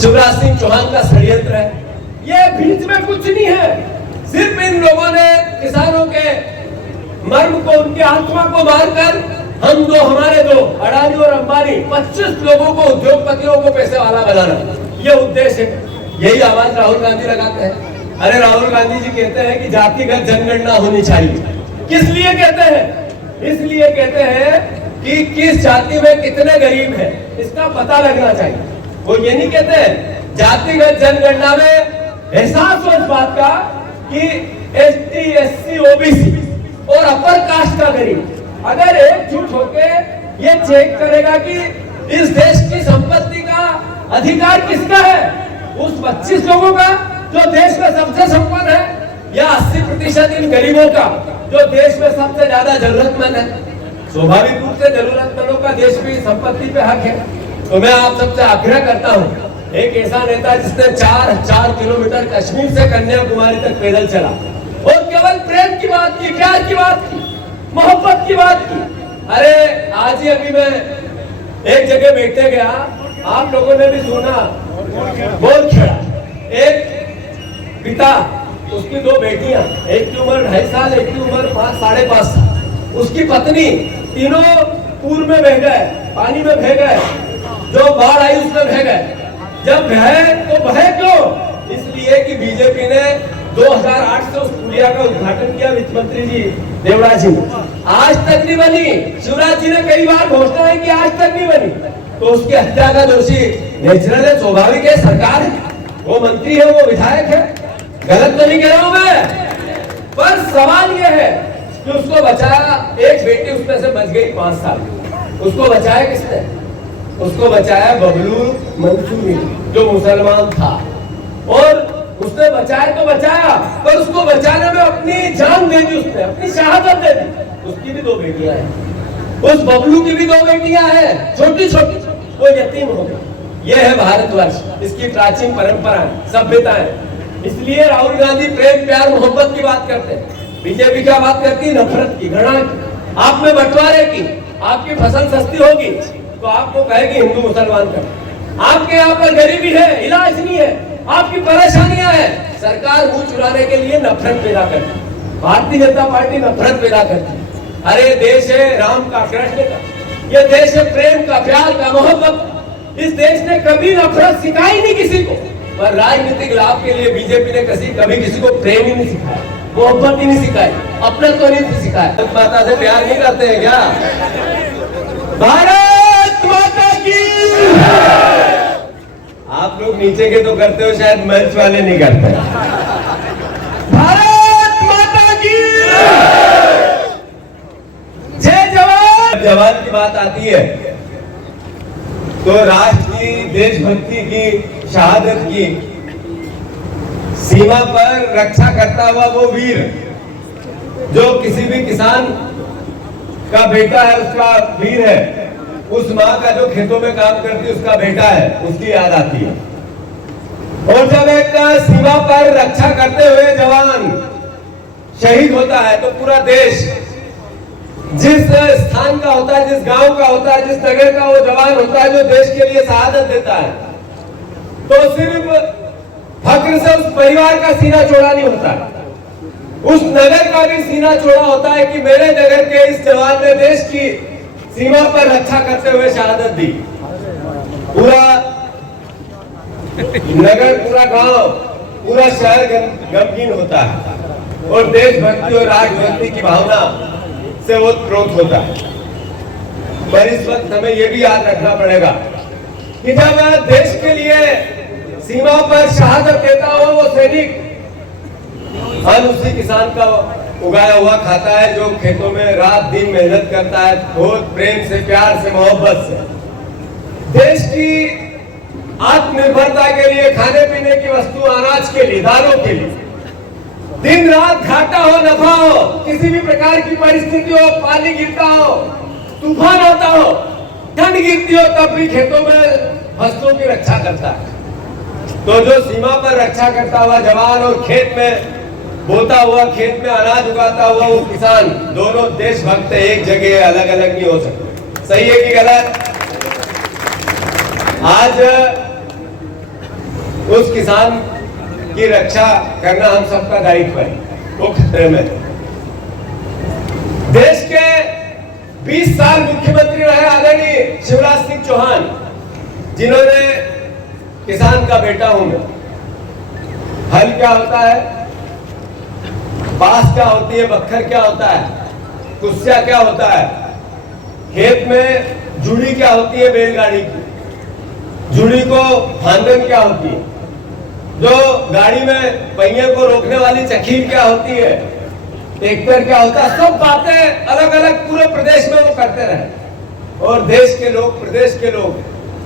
शिवराज सिंह चौहान का षड्यंत्र है। ये बीच में कुछ नहीं है, सिर्फ इन लोगों ने किसानों के मर्म को, उनकी आत्मा को मारकर हम दो हमारे दो, अडानी और अंबानी 25 लोगों को, उद्योगपतियों को पैसे वाला बनाना, ये उद्देश्य है। यही आवाज राहुल गांधी लगाते हैं। अरे राहुल गांधी जी कहते हैं कि जातिगत जनगणना होनी चाहिए। किस लिए कहते हैं? इसलिए कहते हैं कि किस जाति में कितने गरीब हैं इसका पता लगना चाहिए। वो ये नहीं कहते हैं जातिगत जनगणना में एहसास हो इस बात का कि ST, SC, OBC और अपर कास्ट का गरीब अगर एकजुट होके ये चेक करेगा कि इस देश की संपत्ति का अधिकार किसका है, उस 25 लोगों का जो देश में सबसे संपन्न है, या 80% इन गरीबों का जो देश में सबसे ज्यादा जरूरतमंद है। स्वाभाविक रूप से जरूरतमंदों का देश की संपत्ति पे हक है। तो मैं आप सबसे आग्रह करता हूँ, एक ऐसा नेता जिसने 4 किलोमीटर कश्मीर से कन्याकुमारी तक पैदल चला और केवल प्रेम की बात की, प्यार की बात की, मोहब्बत की बात की। अरे आज ही अभी मैं एक जगह बैठे गया, आप लोगों ने भी सुना, बोलखेड़ा, एक पिता, उसकी 2 बेटियां, एक की उम्र 2.5 साल, एक की उम्र 5-5.5 साल, उसकी पत्नी, तीनों पूर में बह गए, पानी में बह गए, जो बाढ़ आई उसमें बह गए। जब बहे तो बहे क्यों? इसलिए कि बीजेपी ने 2008 से उस पुलिया का उद्घाटन किया, वित्त मंत्री जी देवड़ा जी, आज तक नहीं बनी। शिवराज जी ने कई बार घोषणा है कि आज तक नहीं बनी, तो उसकी हत्या का दोषी नेचुरल है, स्वाभाविक है, सरकार है, वो मंत्री है, वो विधायक है। गलत तो नहीं कह रहा हूं मैं, पर सवाल ये है कि उसको बचाया, एक बेटी उसमें से बच गई 5 साल, उसको बचाया किसने? उसको बचाया बबलू मंसूरी, जो मुसलमान था, और उसने बचाया तो बचाया, पर उसको बचाने में अपनी जान दे दी, उसने अपनी शहादत दे दी। उसकी भी 2 बेटियां हैं, उस बबलू की भी 2 बेटियां हैं, छोटी छोटी, वो यतीम हो गई। ये है भारतवर्ष, इसकी प्राचीन परंपराएं, सभ्यताएं। इसलिए राहुल गांधी प्रेम, प्यार, मोहब्बत की बात करते हैं, बीजेपी क्या बात करती है? नफरत की, घृणा की, आप में बंटवारे की। आपकी फसल सस्ती होगी तो आपको कहेगी हिंदू मुसलमान कर। आपके यहाँ पर गरीबी है, इलाज नहीं है, आपकी परेशानियां हैं, सरकार मुंह चुराने के लिए नफरत पैदा करती है। भारतीय जनता पार्टी नफरत पैदा करती है। अरे देश है राम का, कृष्ण का, ये देश है प्रेम का, प्यार का, मोहब्बत। इस देश ने कभी नफरत सिखाई नहीं किसी को, पर राजनीतिक लाभ के लिए बीजेपी ने कभी किसी को प्रेम ही नहीं सिखाया, मोहब्बत ही नहीं सिखाई, अपना तो नहीं सिखाया। माता से प्यार नहीं करते हैं क्या? भारत माता की। आप लोग नीचे के तो करते हो, शायद मंच वाले नहीं करते। भारत माता की जय जवान। जवान की बात आती है तो राष्ट्र की, देशभक्ति की, शहादत की, सीमा पर रक्षा करता हुआ वो वीर जो किसी भी किसान का बेटा है, उसका वीर है, उस माँ का जो खेतों में काम करती है उसका बेटा है, उसकी याद आती है। और जब एक सीमा पर रक्षा करते हुए जवान शहीद होता है तो पूरा देश, जिस स्थान का होता है, जिस गांव का होता है, जिस नगर का वो जवान होता है जो देश के लिए शहादत देता है, तो सिर्फ फक्र से उस परिवार का सीना चौड़ा नहीं होता, उस नगर का भी सीना चौड़ा होता है कि मेरे नगर के इस जवान ने देश की सीमा पर रक्षा करते हुए शहादत दी। पूरा नगर, पूरा गांव, पूरा शहर गमगीन होता है और देशभक्ति और राष्ट्रभक्ति की भावना से वो प्रोत होता है। पर इस वक्त हमें यह भी याद रखना पड़ेगा कि जब देश के लिए सीमा पर शहादत देता हुआ वो सैनिक अन्न उसी किसान का उगाया हुआ खाता है, जो खेतों में रात दिन मेहनत करता है, बहुत प्रेम से, प्यार से, मोहब्बत से, देश की आत्मनिर्भरता के लिए, खाने पीने की वस्तु, अनाज के लिए, दालों के लिए दिन रात घाटा हो नफा हो, किसी भी प्रकार की परिस्थिति हो, पानी गिरता हो, तूफान आता हो, ठंड गिरती हो, तब भी खेतों में फसलों की रक्षा करता है। तो जो सीमा पर रक्षा करता हुआ जवान और खेत में बोता हुआ, खेत में अनाज उगाता हुआ वो किसान, दोनों देशभक्त एक जगह अलग अलग नहीं हो सकते। सही है कि गलत? आज उस किसान की रक्षा करना हम सबका दायित्व है, वो खतरे में। देश के 20 साल मुख्यमंत्री रहे आदरणीय शिवराज सिंह चौहान, जिन्होंने किसान का बेटा हूं मैं। हल क्या होता है, बांस क्या होती है, बखर क्या होता है, कुस्या क्या होता है, खेत में जुड़ी क्या होती है, बैलगाड़ी की जुड़ी को फांदन क्या होती है, जो गाड़ी में पहिए को रोकने वाली चकीर क्या होती है, ट्रैक्टर क्या होता है, सब बातें अलग अलग पूरे प्रदेश में वो करते रहे। और देश के लोग, प्रदेश के लोग,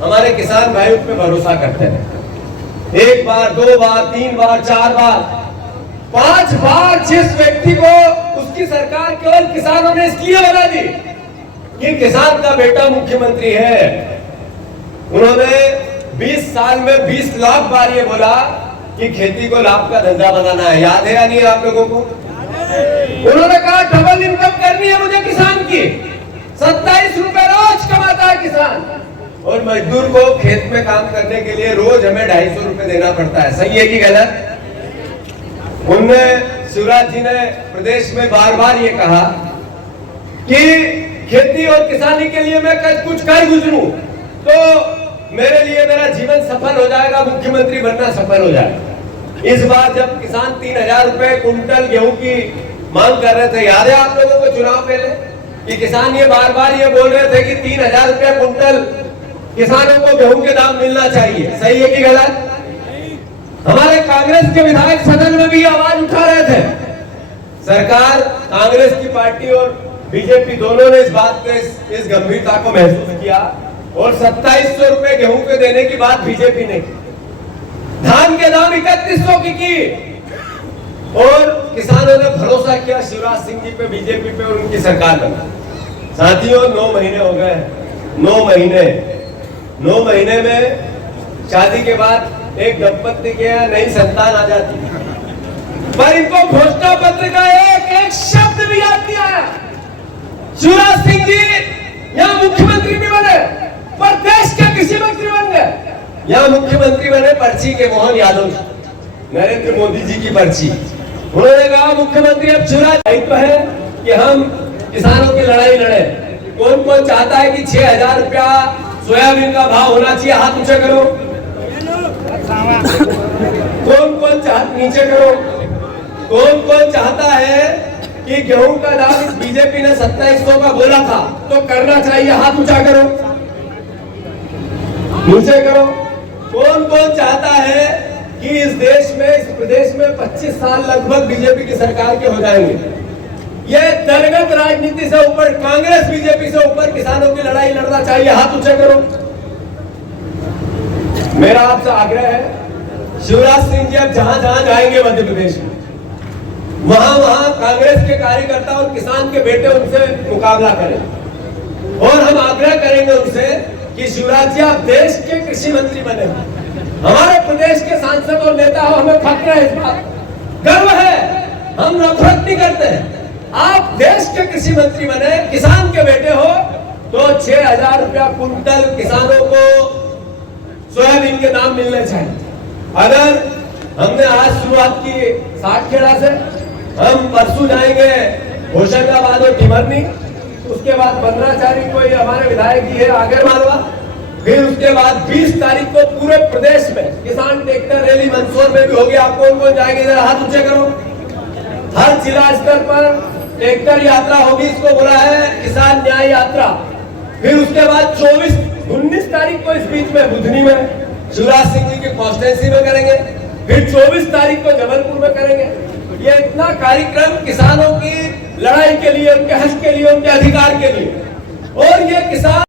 हमारे किसान भाइयों पे भरोसा करते रहे। 1 बार, 2 बार, 3 बार, 4 बार, 5 बार जिस व्यक्ति को उसकी सरकार केवल किसानों ने इसलिए बना दी कि किसान का बेटा मुख्यमंत्री है, उन्होंने 20 साल में 20 लाख बार ये बोला कि खेती को लाभ का धंधा बनाना है। याद है या नहीं आप लोगों को? उन्होंने कहा डबल इनकम करनी है मुझे किसान की। 27 रुपए रोज कमाता है किसान, और मजदूर को खेत में काम करने के लिए रोज हमें 250 रुपए देना पड़ता है। सही है कि गलत? उनने, शिवराज जी ने प्रदेश में बार बार ये कहा कि खेती और किसानी के लिए मैं कुछ कर गुजरूं तो मेरे लिए मेरा जीवन सफल हो जाएगा, मुख्यमंत्री बनना सफल हो जाएगा। इस बार जब किसान 3000 रुपए कुंटल गेहूं की मांग कर रहे थे, याद है आप लोगों को चुनाव पहले कि किसान ये बार बार ये बोल रहे थे कि 3000 रुपए कुंटल किसानों को गेहूं के दाम मिलना चाहिए। सही है कि गलत? हमारे कांग्रेस के विधायक सदन में भी आवाज उठा रहे थे। सरकार, कांग्रेस की पार्टी और बीजेपी दोनों ने इस बात को, इस गंभीरता को महसूस किया और 2700 रुपए गेहूं के देने की बात बीजेपी ने की। धान के दाम 3100 की और किसानों ने भरोसा किया शिवराज सिंह जी पे, बीजेपी पे, और उनकी सरकार बना। साथियों, 9 महीने हो गए। 9 महीने में शादी के बाद एक दंपत्ति के यहाँ नई संतान आ जाती है, पर इनको घोषणा पत्र का एक शब्द भी याद नहीं आया। शिवराज सिंह जी यहाँ मुख्यमंत्री भी बने, पर देश के कृषि मंत्री बन गए। यहाँ मुख्यमंत्री बने पर्ची के मोहन यादव, नरेंद्र मोदी जी की पर्ची। उन्होंने कहा मुख्यमंत्री अब शिवराज दायित्व है कि हम किसानों की लड़ाई लड़े। कौन कौन चाहता है कि 6000 रुपया सोयाबीन का भाव होना चाहिए? हाथ ऊंचा करो। कौन कौन नीचे करो। कौन कौन चाहता है कि गेहूं का दाम बीजेपी ने 2700 का बोला था तो करना चाहिए? हाथ ऊंचा करो, नीचे करो। कौन कौन चाहता है कि इस देश में, इस प्रदेश में 25 साल लगभग बीजेपी की सरकार के हो जाएंगे? ये दरगत राजनीति से ऊपर, कांग्रेस बीजेपी से ऊपर किसानों की लड़ाई लड़ना चाहिए? हाथ ऊंचे करो। मेरा आपसे आग्रह है, शिवराज सिंह जी अब जहां जहां जाएंगे मध्य प्रदेश में, वहां वहां कांग्रेस के कार्यकर्ता और किसान के बेटे उनसे मुकाबला करें। और हम आग्रह करेंगे उनसे कि शिवराज जी आप देश के कृषि मंत्री बने, हमारे प्रदेश के सांसद और नेता हो, हमें फक्र है, इस बात गर्व है, हम नफरत नहीं करते हैं। आप देश के कृषि मंत्री बने, किसान के बेटे हो, तो 6000 रुपया कुंटल किसानों को सोयाबीन के दाम मिलने चाहिए। अगर हमने आज शुरुआत की सातखेड़ा से, हम परसों जाएंगे होशंगाबाद और टिमरनी, उसके बाद 15 तारीख को ये हमारे विधायक जी है आगर मालवा, फिर उसके बाद 20 तारीख को पूरे प्रदेश में किसान ट्रैक्टर रैली मंदसौर में भी होगी। आप कौन कौन जाएंगे? जरा हाथ ऊंचे करो। हर जिला स्तर पर ट्रैक्टर यात्रा होगी, इसको बोला है किसान न्याय यात्रा। फिर उसके बाद 19 तारीख को इस बीच में बुधनी में शिवराज सिंह जी की कॉन्स्टिट्यूंसी में करेंगे, फिर 24 तारीख को जबलपुर में करेंगे। ये इतना कार्यक्रम किसानों की लड़ाई के लिए, उनके हक के लिए, उनके अधिकार के लिए। और ये किसान